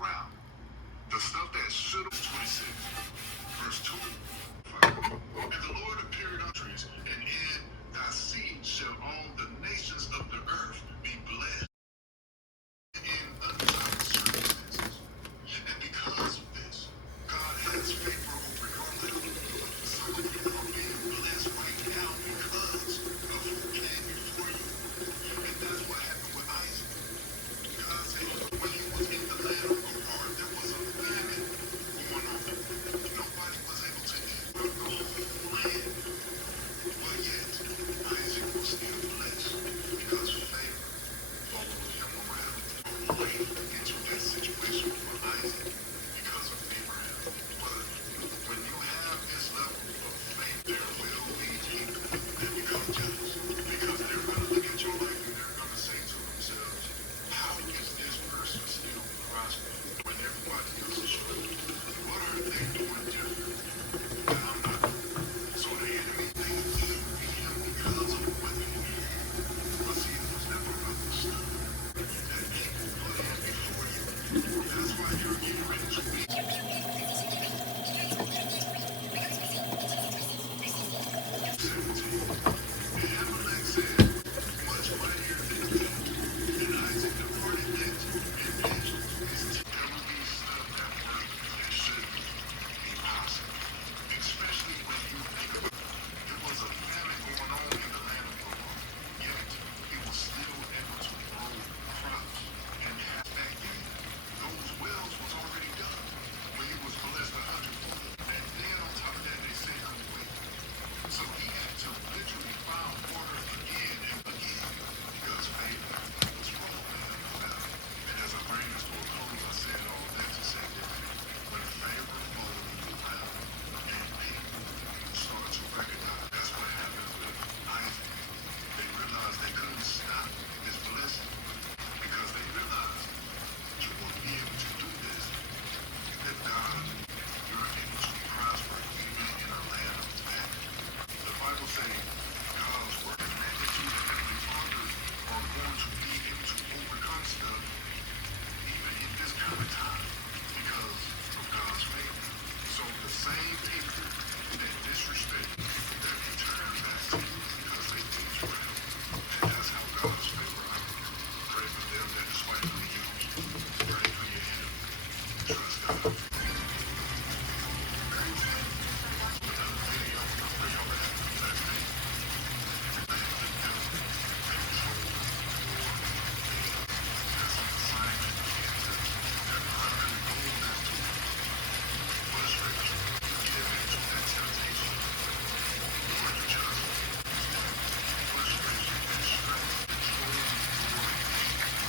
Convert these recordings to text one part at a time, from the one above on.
around. The stuff that should have 26, verse 2. And the Lord appeared unto trees, and in thy seed shall all the nations of the earth be blessed in undecided circumstances. And because of this, God has favor over your life. Some of you are being blessed right now because of who came before you. And that's what happened with Isaac. God said when he was in the land of Gerar, there was a famine going on. Nobody was able to eat the whole land. But yet, Isaac was still blessed because favor followed him around. Right into that situation for Isaac because of Abraham. But when you have this level of faith, there will be people that become jealous because they're going to look at your life and they're going to say to themselves, how is this person still prospering when everybody else is struggling? What are they doing different that I'm not doing? So the enemy may envy him because of what he did. But see, it was never understood that people put him before you. That's why you're getting ready to be 17. And Amalek said, much mightier than we. And Isaac departed thence and pitched his tent. There will be stuff at work that should be possible, especially when you think about it. There was a famine going on in the land of Gerar, yet he was still able to grow crops and have that gain. Those wells was already done when he was blessed 100-fold. And then on top of that, they sent him away. So he had to literally find water again and again because favor was rolling him around. And as I bring this to a close, I said all that to say this. When favor follows you around and people start to recognize, that's what happened with Isaac. They realized they couldn't stop his blessing because they realized you won't be able to do this. That God, you're able to prosper even in a land of famine. The Bible says God's word and magnitude and heavenly fathers are going to be able to overcome stuff even in this kind of time because of God's favor. So the same people that disrespect you, that in turn back to you because they think you out. And that's how God's favor operates. Pray for them that despitefully use you. Pray for your enemy. Trust God. Another video. I pray y'all have a blessed day. Everything on the devil take control of your day. That's an assignment again to that primary goal is to frustrate you, give into that temptation. Lord, you just frustration and stress control your day.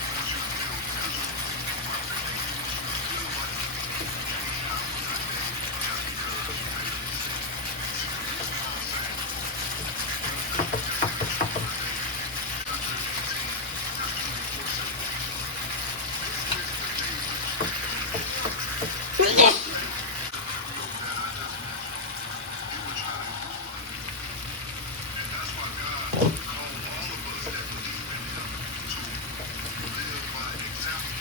Once you feel miserable throughout the day, once you feel like you can't have a good day just because you made a mistake. See, the reason why I'm saying things that you take control of the day, 118, verse 24 says, this is the day which the enemy has made. He will try to use one of you. And that's why God called all of us that believe in him to live by example.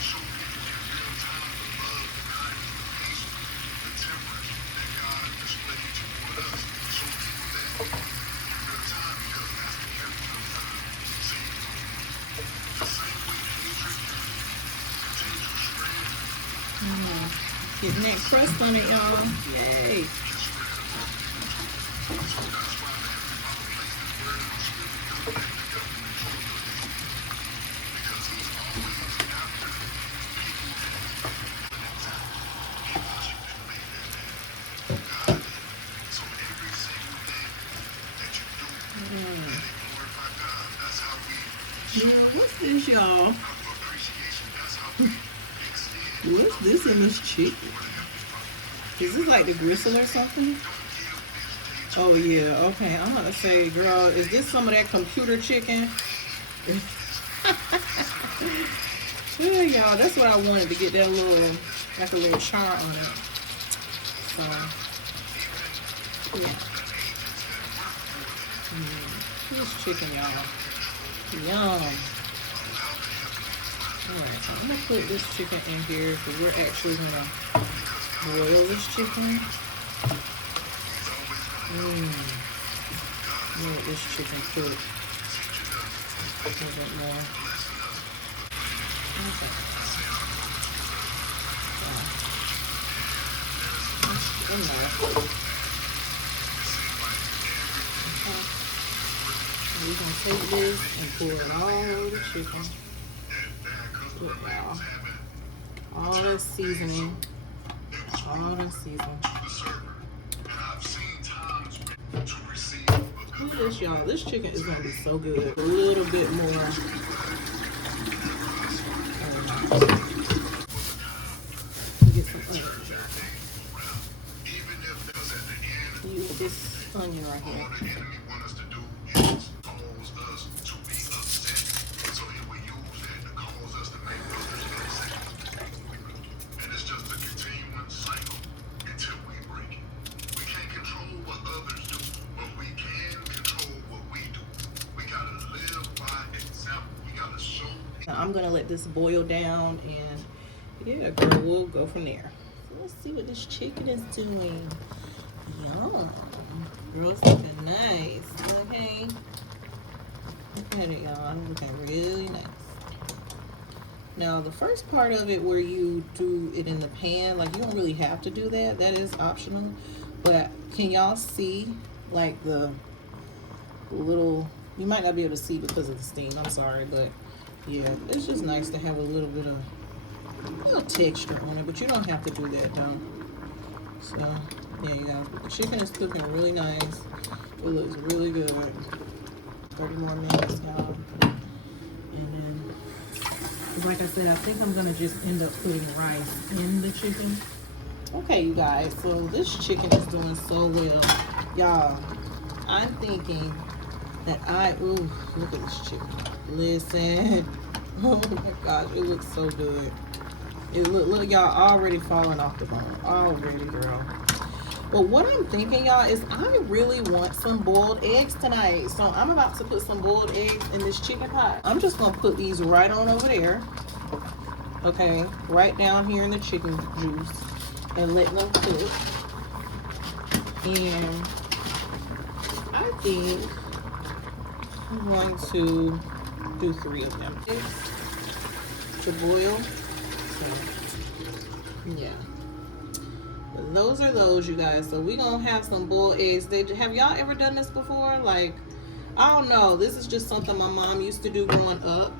Show people in real time the love, the kindness, the patience, the temperance that God displayed toward us. Show people that in real time because that's the character of God. See, the same way hatred can continue to spread, Getting that crust on it, y'all. Yay. can spread among people too. So that's why the Heavenly Father placed his word in my spirit. Don't let the devil control your day. Because he's always after people that put in time. He wants you to make that man. God did. So every single thing that you do, let it glorify God. That's how we show Yeah, what's this, y'all? our appreciation. That's how we extend What's this in this chicken? for the Heavenly Father. Is this like the gristle or something? Don't give this day to Oh, yeah. Okay. I'm going to say, girl, is this some of that computer chicken? Yeah, y'all. That's what I wanted to get that little, like a little char on it. So, yeah. This chicken, y'all. Yum. Alright, so I'm gonna put this chicken in here because we're actually gonna boil this chicken. Let this chicken cook a little bit more. Okay. So, in there. We can take this and pour it all over the chicken. Look, y'all. All that seasoning. All that seasoning. Look at this, y'all. This chicken is going to be so good. A little bit more. Get some onion. Use this onion right here. I'm gonna let this boil down, and yeah, girl, we'll go from there. So let's see what this chicken is doing. Yum. Girl, it's looking nice. Okay. Look at it, y'all. It's looking really nice. Now, the first part of it where you do it in the pan, like, you don't really have to do that. That is optional. But can y'all see, like, the little, you might not be able to see because of the steam. I'm sorry, but yeah, it's just nice to have a little bit of texture on it, but you don't have to do that though. So yeah, you guys, the chicken is cooking really nice. It looks really good. 30 more minutes, y'all. And then, like I said, I think I'm gonna just end up putting rice in the chicken. Okay, you guys, so this chicken is doing so well, y'all. I'm thinking that ooh, look at this chicken. Listen. Oh my gosh, it looks so good. It look, y'all, already falling off the bone. Already, girl. But what I'm thinking, y'all, is I really want some boiled eggs tonight. So I'm about to put some boiled eggs in this chicken pot. I'm just gonna put these right on over there. Okay, right down here in the chicken juice and let them cook. And I think I'm going to do 3 of them to boil. So, yeah. But those are those, you guys. So we're gonna have some boiled eggs. Have y'all ever done this before? Like, I don't know. This is just something my mom used to do growing up.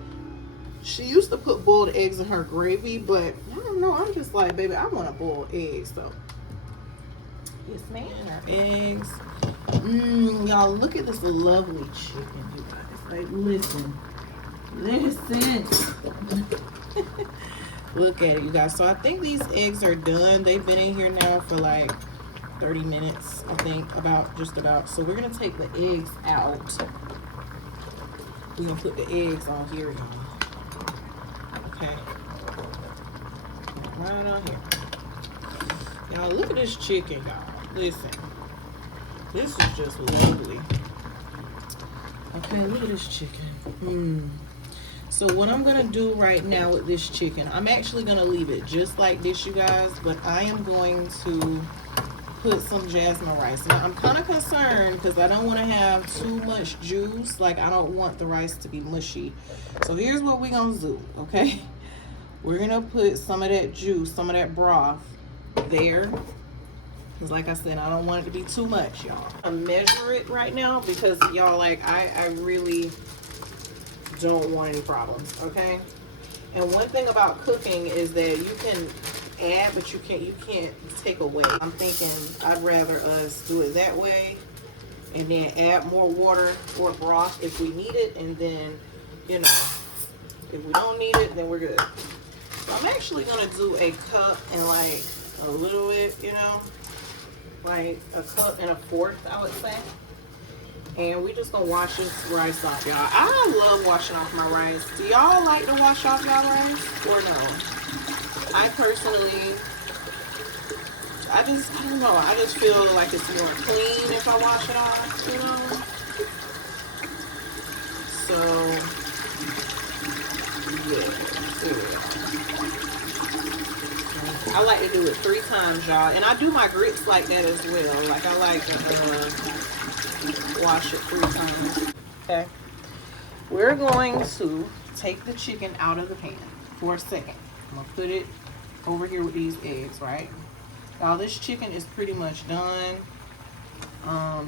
She used to put boiled eggs in her gravy, but I don't know. I'm just like, baby, I want a boiled egg. So, yes, ma'am. Our eggs. Y'all, look at this lovely chicken, you guys. Like, listen. Look at it, you guys. So I think these eggs are done. They've been in here now for like 30 minutes, I think, just about. So we're gonna take the eggs out. We're gonna put the eggs on here, y'all. Okay. Right on here. Y'all, look at this chicken, y'all. Listen. This is just lovely. Okay, look at this chicken. So what I'm gonna do right now with this chicken, I'm actually gonna leave it just like this, you guys, but I am going to put some jasmine rice. Now I'm kind of concerned because I don't want to have too much juice. Like, I don't want the rice to be mushy. So here's what we're gonna do, okay? We're gonna put some of that juice, some of that broth there. Because like I said, I don't want it to be too much, y'all. I measure it right now because y'all, like, I really don't want any problems, okay? And one thing about cooking is that you can add, but you can't take away. I'm thinking I'd rather us do it that way and then add more water or broth if we need it, and then, you know, if we don't need it, then we're good. So I'm actually gonna do a cup and like a little bit, you know, like a cup and a fourth, I would say. And we just gonna wash this rice off, y'all. I love washing off my rice. Do y'all like to wash off y'all rice or no? I personally, I don't know. I just feel like it's more clean if I wash it off, you know? So, yeah. I like to do it 3 times, y'all. And I do my grits like that as well. Like, I like to wash it 3 times. Okay. We're going to take the chicken out of the pan for a second. I'm going to put it over here with these eggs, right? Now, this chicken is pretty much done.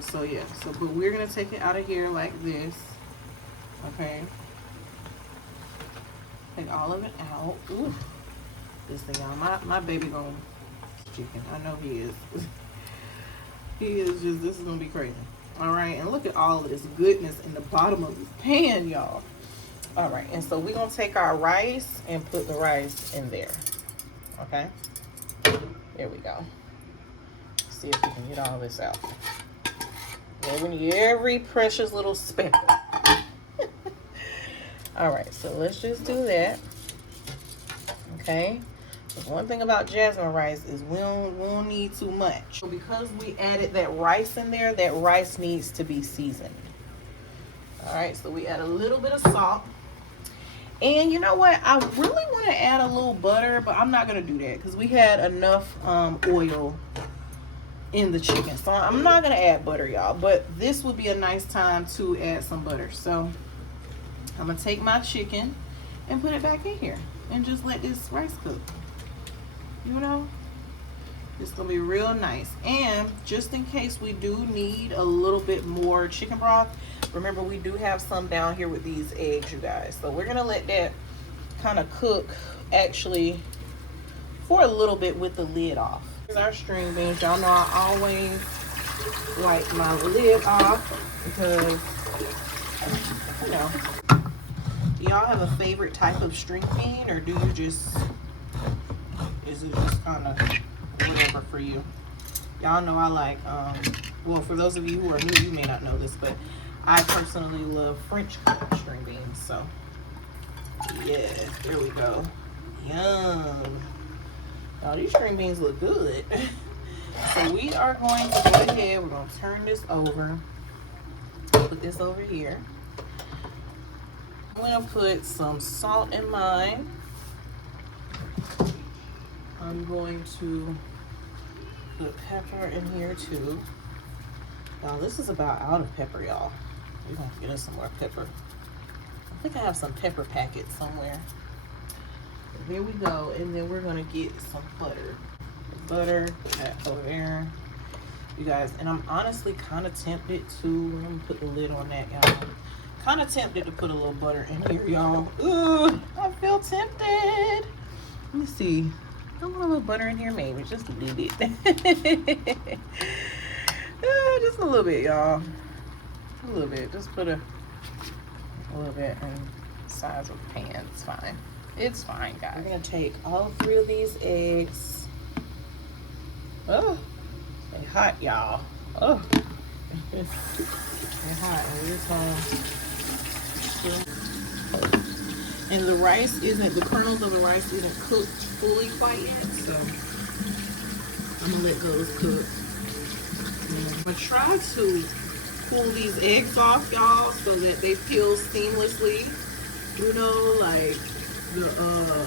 So, yeah. But we're going to take it out of here like this. Okay. Take all of it out. Ooh. This thing, y'all. My baby gonna chicken. I know he is. He is just, this is gonna be crazy. Alright, and look at all of this goodness in the bottom of this pan, y'all. Alright, and so we're gonna take our rice and put the rice in there. Okay? There we go. See if we can get all this out. Yeah, we need every precious little speckle. Alright, so let's just do that. Okay? One thing about jasmine rice is we don't need too much. So because we added that rice in there, that rice needs to be seasoned. Alright, so we add a little bit of salt. And you know what? I really want to add a little butter, but I'm not going to do that because we had enough oil in the chicken. So I'm not going to add butter, y'all. But this would be a nice time to add some butter. So I'm going to take my chicken and put it back in here and just let this rice cook. You know, it's gonna be real nice. And just in case we do need a little bit more chicken broth, remember we do have some down here with these eggs, you guys. So we're gonna let that kind of cook actually for a little bit with the lid off. Here's our string beans. Y'all know I always wipe my lid off because, you know, do y'all have a favorite type of string bean, or do you just, is it just kind of whatever for you? Y'all know I like, well, for those of you who are new, you may not know this, but I personally love French cut string beans. So, yeah, there we go. Yum. Now, these string beans look good. So, we are going to go ahead, we're going to turn this over, put this over here. I'm going to put some salt in mine. I'm going to put pepper in here too. Now this is about out of pepper, y'all. We're gonna get us some more pepper. I think I have some pepper packets somewhere. But there we go. And then we're gonna get some butter. Butter, put that over there. You guys, and I'm honestly kind of tempted to, let me put the lid on that, y'all. Kind of tempted to put a little butter in here, y'all. Ooh, I feel tempted. Let me see. I want a little butter in here, maybe just a little bit. Just a little bit, y'all. A little bit. Just put a little bit in the size of the pan. It's fine. It's fine, guys. We're gonna take all 3 of these eggs. Oh, they're hot, y'all. Oh, they're hot, and we're gonna. And the rice isn't, the kernels of the rice isn't cooked fully quite yet, so I'm gonna let those cook. I'm gonna try to pull these eggs off, y'all, so that they peel seamlessly. You know, like the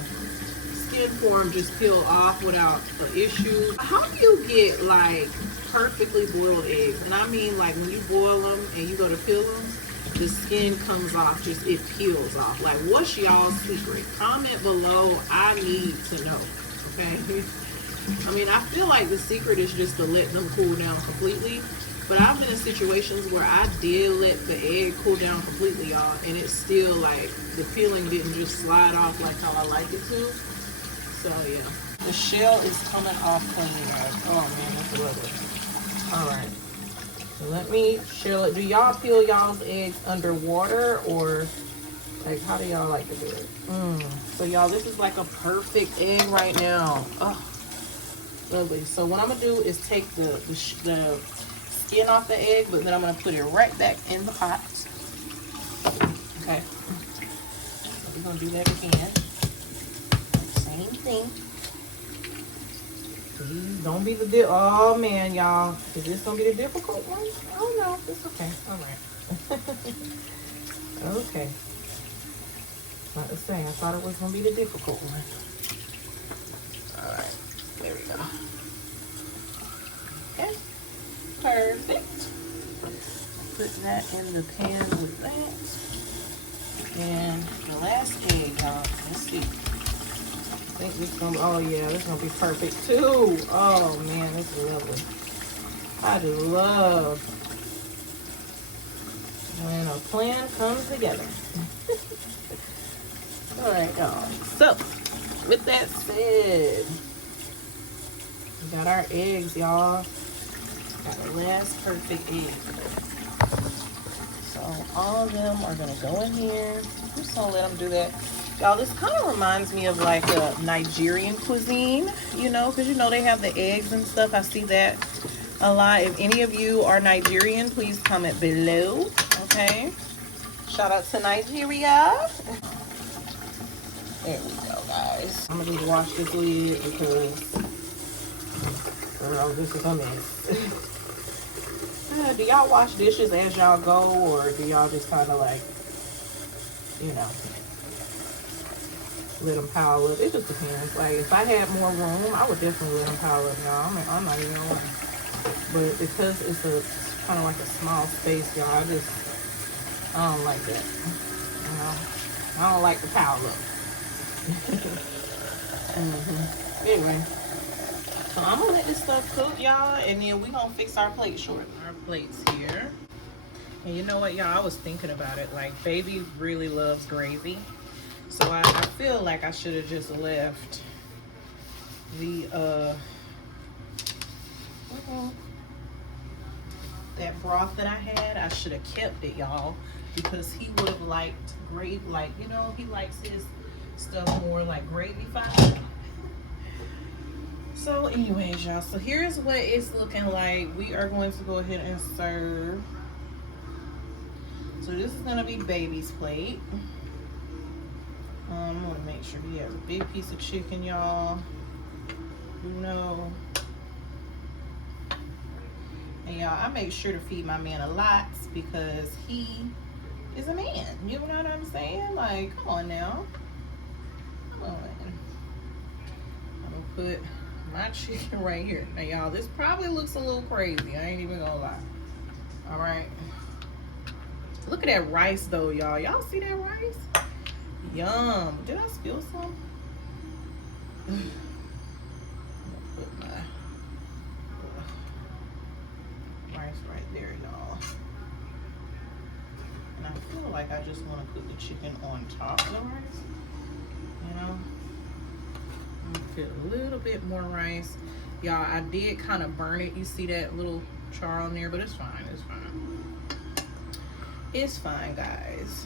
skin form just peel off without an issue. How do you get like perfectly boiled eggs? And I mean, like when you boil them and you go to peel them, the skin comes off, just it peels off. Like, what's y'all's secret? Comment below. I need to know. Okay. I mean, I feel like the secret is just to let them cool down completely. But I've been in situations where I did let the egg cool down completely, y'all, and it's still like the peeling didn't just slide off like how I like it to. So yeah, the shell is coming off clean, guys. Oh man, that's lovely. All right. So let me shell it. Do y'all peel y'all's eggs underwater, or like how do y'all like to do it? So y'all, this is like a perfect egg right now. Oh, lovely. So what I'm gonna do is take the skin off the egg, but then I'm gonna put it right back in the pot. Okay. So we're gonna do that again. Same thing. Please don't be the oh man, y'all. Is this gonna be the difficult one? Oh no, it's okay. All right. Okay. Like I say, I thought it was gonna be the difficult one. All right, there we go. Okay, perfect. Put that in the pan with that. And the last egg, y'all. Let's see. I think this gonna, oh yeah, this gonna be perfect too. Oh man, this is lovely. I just love when a plan comes together. All right, y'all. So, with that said, we got our eggs, y'all. Got the last perfect egg. So all of them are gonna go in here. I'm just gonna let them do that. Y'all, this kind of reminds me of like a Nigerian cuisine, you know, because you know they have the eggs and stuff. I see that a lot. If any of you are Nigerian, please comment below, okay? Shout out to Nigeria. There we go, guys. I'm gonna just wash this lid because, girl, this is a mess. Do y'all wash dishes as y'all go, or do y'all just kind of like, you know, let them pile up? It just depends. Like, if I had more room, I would definitely let them pile up, y'all. I'm not even gonna lie. But because it's a kind of like a small space, y'all, I don't like that. You know, I don't like the pile up. Anyway, so I'm gonna let this stuff cook, y'all, and then we gonna fix our plate shortly. Our plates here. And you know what, y'all, I was thinking about it. Like, baby really loves gravy. So I feel like I should have just left the that broth that I had. I should have kept it, y'all, because he would have liked gravy. Like, you know, he likes his stuff more like gravy-fied. So anyways, y'all, so here's what it's looking like. We are going to go ahead and serve. So this is gonna be baby's plate. I'm gonna make sure he has a big piece of chicken, y'all. You know. And y'all, I make sure to feed my man a lot because he is a man. You know what I'm saying? Like, come on now. Come on. I'm gonna put my chicken right here. Now, y'all, this probably looks a little crazy. I ain't even gonna lie. All right. Look at that rice, though, y'all. Y'all see that rice? Yum. Did I spill some? I'm gonna put my rice right there, y'all. And I feel like I just want to put the chicken on top of the rice. You know? I'm gonna put a little bit more rice. Y'all, I did kind of burn it. You see that little char on there, but it's fine. It's fine. It's fine, guys.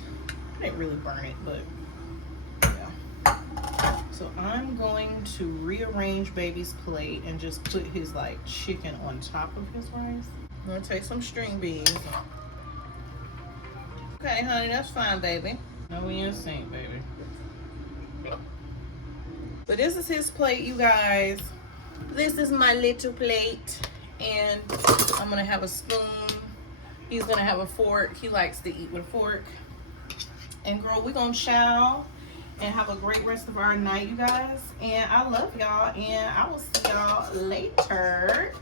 I didn't really burn it, but yeah. So I'm going to rearrange baby's plate and just put his like chicken on top of his rice. I'm gonna take some string beans. Okay, honey, that's fine, baby. No, we in sync, baby. But this is his plate, you guys. This is my little plate, and I'm gonna have a spoon. He's gonna have a fork. He likes to eat with a fork. And girl, we're gonna chow and have a great rest of our night, you guys. And I love y'all, and I will see y'all later.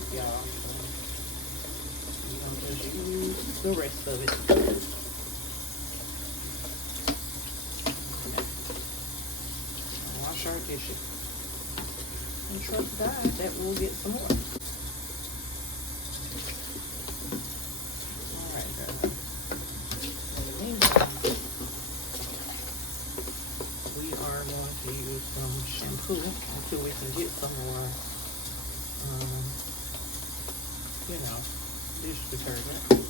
left, y'all. So we're gonna just use the rest of it. Wash our dishes. And trust God that we'll get some more. Alright, guys. In the meantime, we are going to use some shampoo until we can get some more, dish detergent.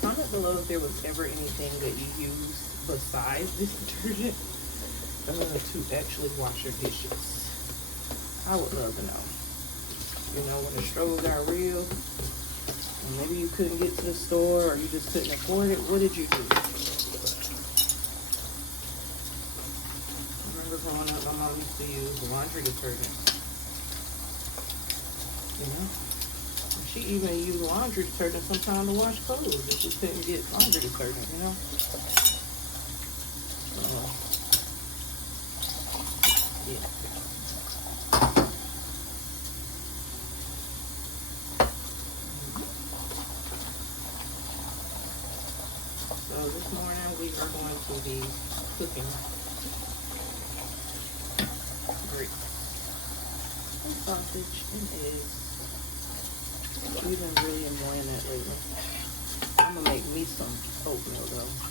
Comment below if there was ever anything that you used besides this detergent to actually wash your dishes. I would love to know. When the struggle got real, and maybe you couldn't get to the store or you just couldn't afford it, what did you do? I remember growing up, my mom used to use laundry detergent. She even used laundry detergent sometimes to wash clothes if she couldn't get laundry detergent, Yeah. So this morning we are going to be cooking grits and sausage and eggs. We've been really enjoying that lately. I'm gonna make me some oatmeal though.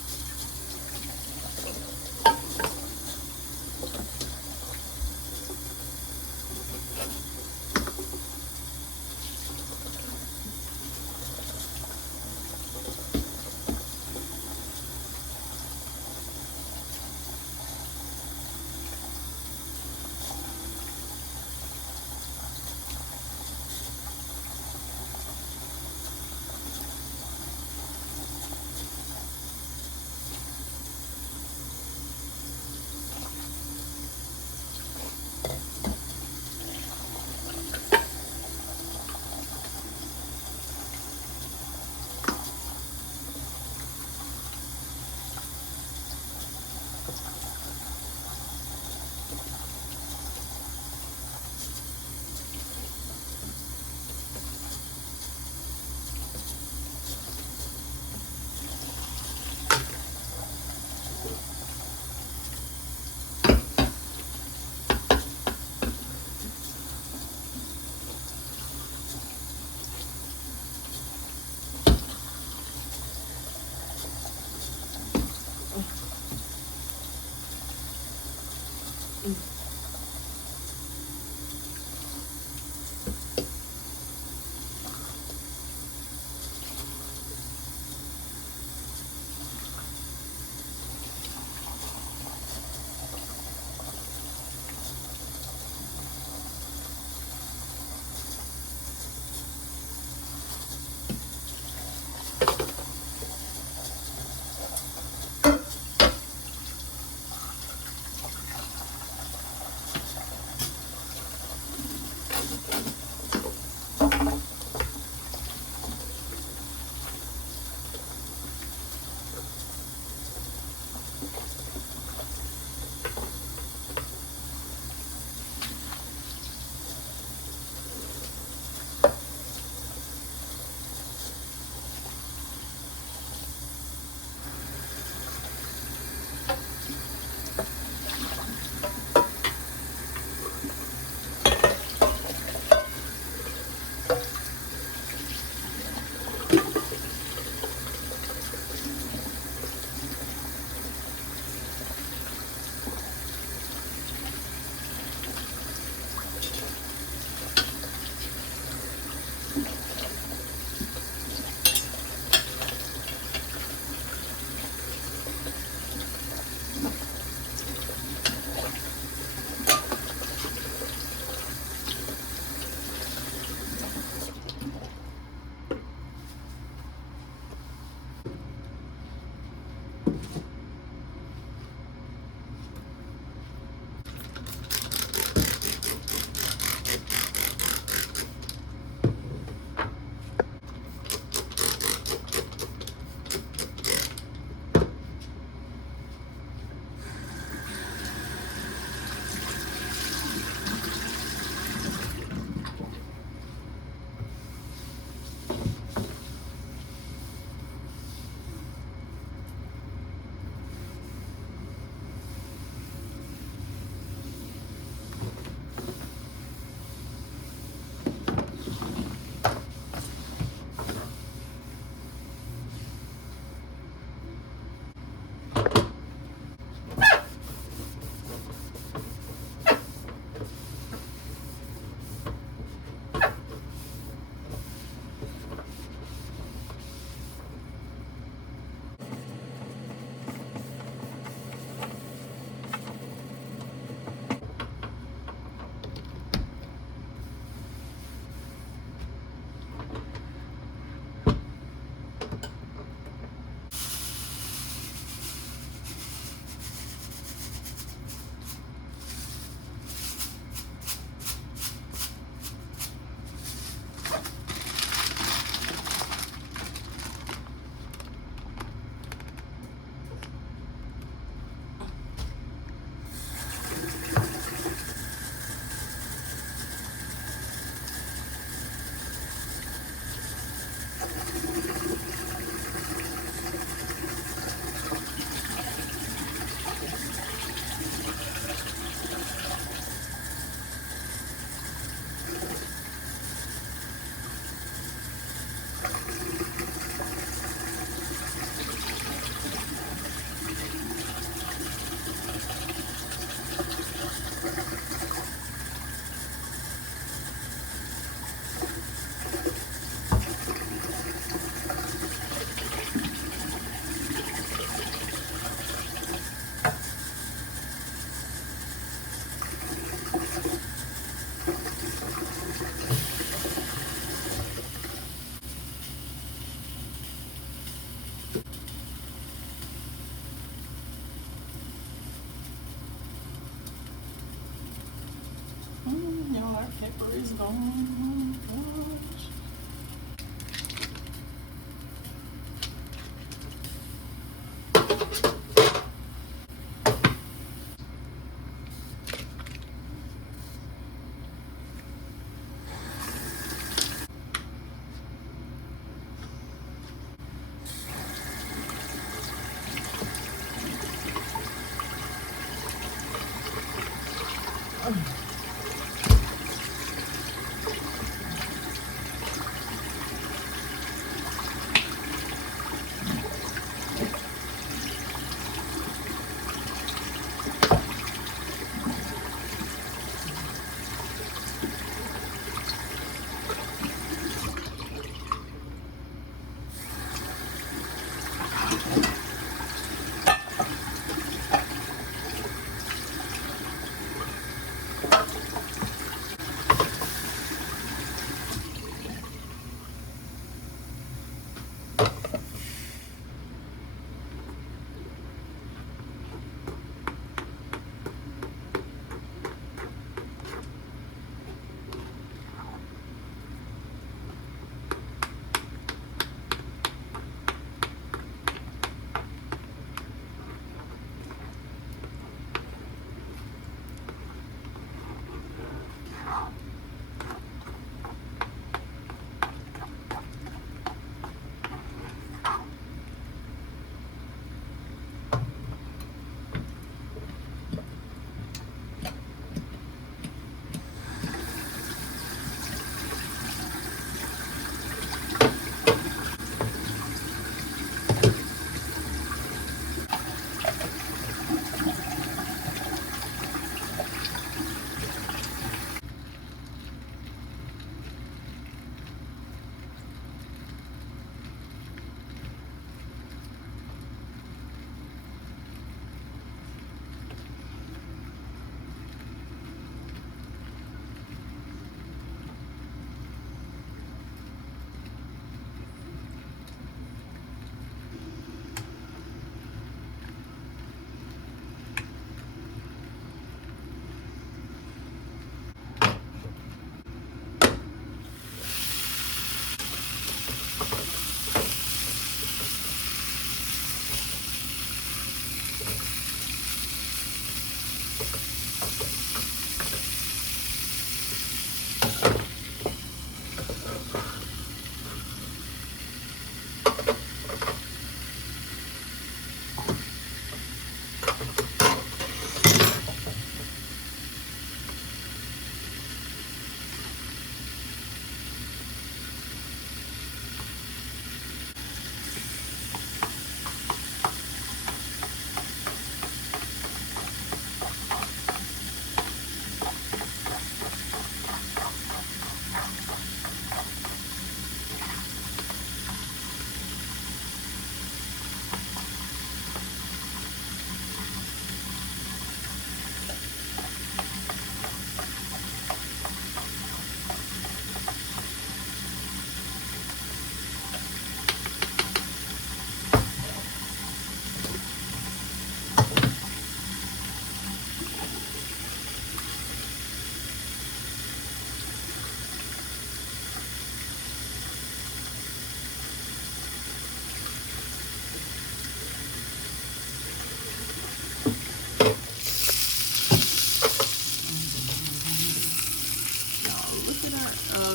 pepper is gone. Oh my gosh.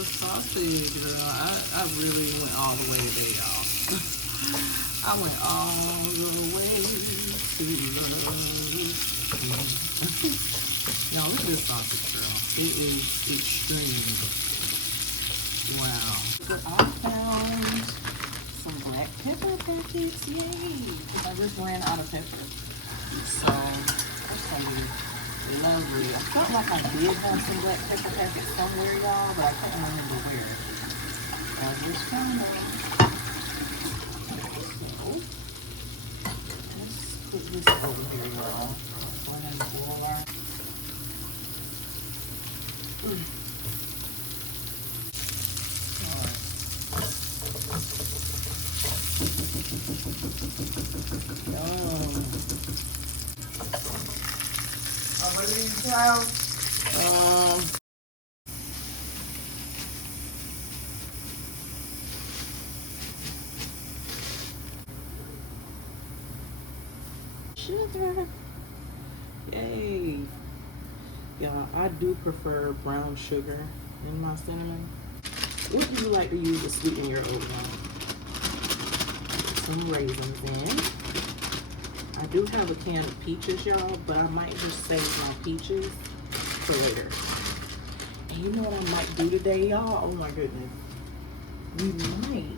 Sausage, girl. I really went all the way today, y'all. I went all the way to love. Y'all, look at this sausage, girl. It is extreme. Wow. So I found some black pepper packets. Yay! I just ran out of pepper. So, that's gonna be lovely. I felt like I did have some black pepper packets somewhere, y'all, but I can't remember where. I just found them. So, let's put this over here, y'all. Run in the boiler. Over these house. Sugar. Yay. Y'all, I do prefer brown sugar in my cinnamon. What do you like to use to sweeten your oatmeal? Some raisins in. I do have a can of peaches, y'all, but I might just save my peaches for later. And you know what I might do today, y'all? Oh my goodness. We might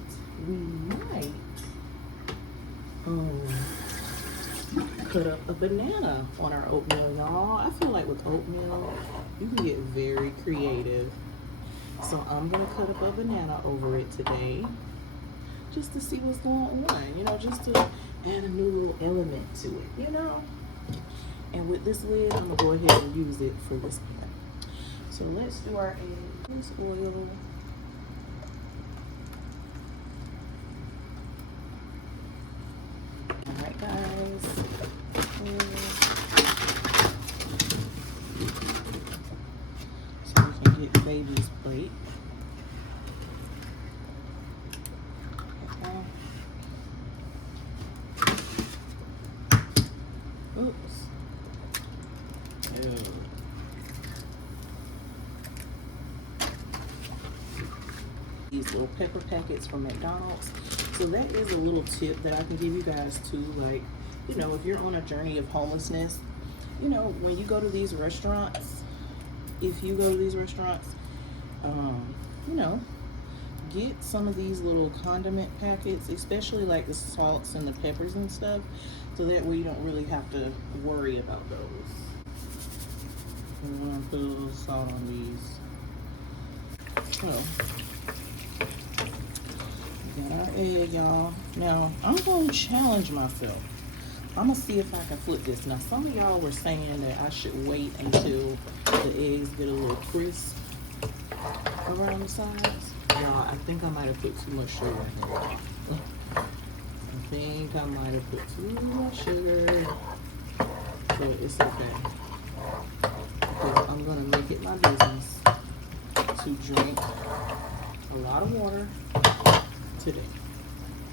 cut up a banana on our oatmeal, y'all. I feel like with oatmeal, you can get very creative. So I'm gonna cut up a banana over it today, just to see what's going on, you know, just to add a new little element to it, you know. And with this lid, I'm gonna go ahead and use it for this pan. So let's do our eggs, oil. All right, guys. So we can get baby's plate. Okay. Oops. Ew. These little pepper packets from McDonald's. So that is a little tip that I can give you guys too. Like, you know, if you're on a journey of homelessness, you know, when you go to these restaurants, if you go to these restaurants, you know, get some of these little condiment packets, especially like the salts and the peppers and stuff, so that way you don't really have to worry about those. I'm gonna put a little salt on these. So, got our egg, y'all. Now, I'm gonna challenge myself. I'm gonna see if I can flip this. Now, some of y'all were saying that I should wait until the eggs get a little crisp around the sides. Y'all, I think I might have put too much sugar in here. I think I might have put too much sugar. So it's okay. Because I'm gonna make it my business to drink a lot of water today.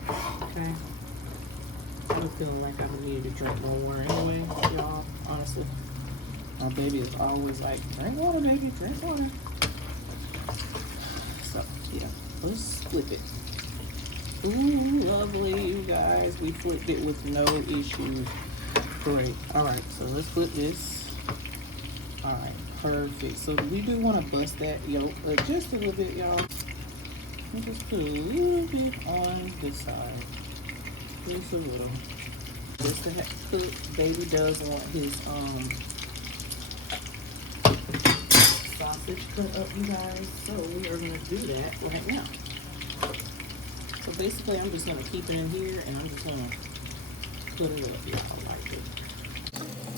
Okay? I was feeling like I needed to drink more water anyway, y'all, honestly. My baby is always like, drink water, baby, drink water. So, yeah, let's flip it. Ooh, lovely, you guys. We flipped it with no issues. Great. All right, so let's flip this. All right, perfect. So we do want to bust that yolk just a little bit, y'all. And just put a little bit on this side. Just a little. Just to cook. Baby does want his sausage cut up, you guys. So we are gonna do that right now. So basically, I'm just gonna keep it in here, and I'm just gonna put it up, y'all, like this.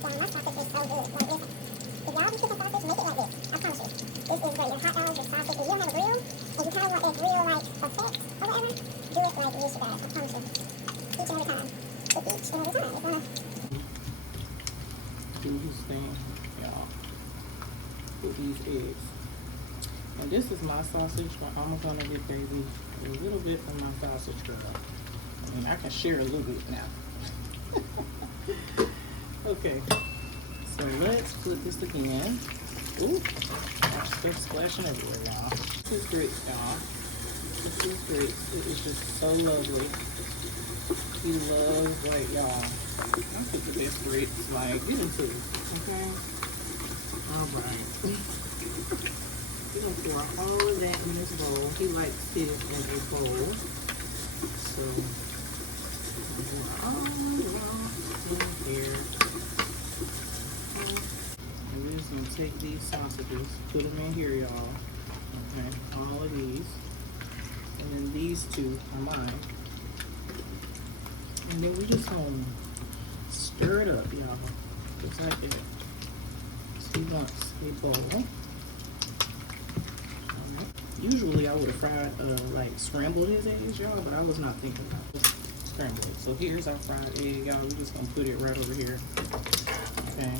My sausage is so good. Like, listen, if y'all be cooking sausage, make it like this. I promise you. This is great. Your hot dogs, your sausage. If you don't have a grill, and you kind of want that grill like effect or whatever, do it like this, you guys. I promise you. Each and every time. Each and every time. It's gonna Do his thing, y'all. With these eggs. And this is my sausage, but I'm gonna get baby a little bit from my sausage girl. I mean, I can share a little bit now. Okay, so let's flip this again. Ooh, stuff splashing everywhere, y'all. This is great, y'all. This is great. It is just so lovely. He loves, like, y'all. I put the best grits, like, get into it, okay? All right. We're gonna pour all of that in this bowl. He likes his in a bowl. So, pour all of in here. And we're just gonna take these sausages, put them in here, y'all. Okay, all of these. And then these two are mine. And then we just gonna stir it up, y'all. Just like that. So he wants a bowl. Usually I would have fried, like scrambled his eggs, y'all, but I was not thinking about it. Scrambled it. So here's our fried egg, y'all. We're just gonna put it right over here. Okay.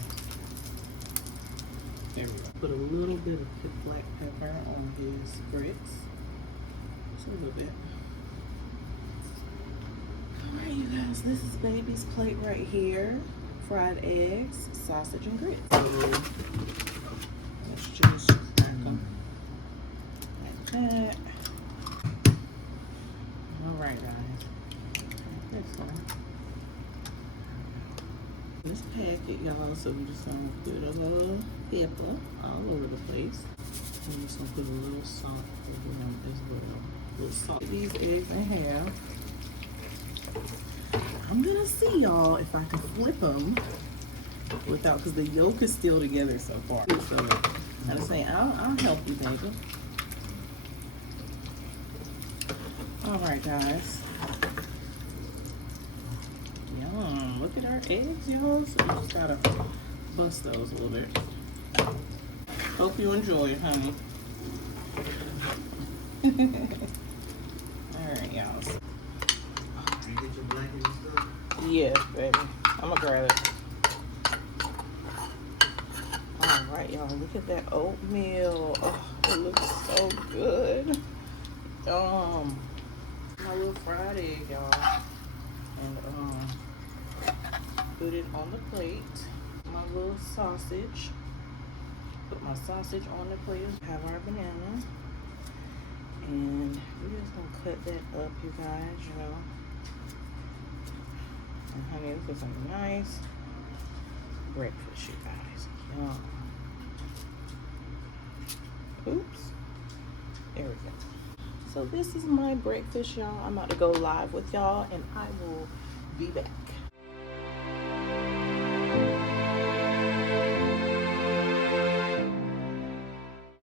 There we go. Put a little bit of black pepper on his grits. Just a little bit. Alright, you guys, this is baby's plate right here. Fried eggs, sausage, and grits. Let's just crack them like that. Alright, guys. This one. This packet, y'all, so we're just gonna put a little pepper all over the place. I'm just gonna put a little salt over them as well. A little salt. These eggs in half. I'm gonna see y'all if I can flip them without, because the yolk is still together so far. So I was saying, I'll help you, baby. All right, guys. Yum! Look at our eggs, y'all. So we just gotta bust those a little bit. Hope you enjoy it, honey. All right, y'all. You get your blanket and stuff? Yeah, baby. I'm gonna grab it. All right, y'all. Look at that oatmeal. Oh, it looks so good. My little fried egg, y'all. And put it on the plate. My little sausage. Put my sausage on the plate. Have our banana. And we're just gonna cut that up, you guys, you know. And honey, this is some nice breakfast, you guys. Yum. Oops. There we go. So this is my breakfast, y'all. I'm about to go live with y'all, and I will be back.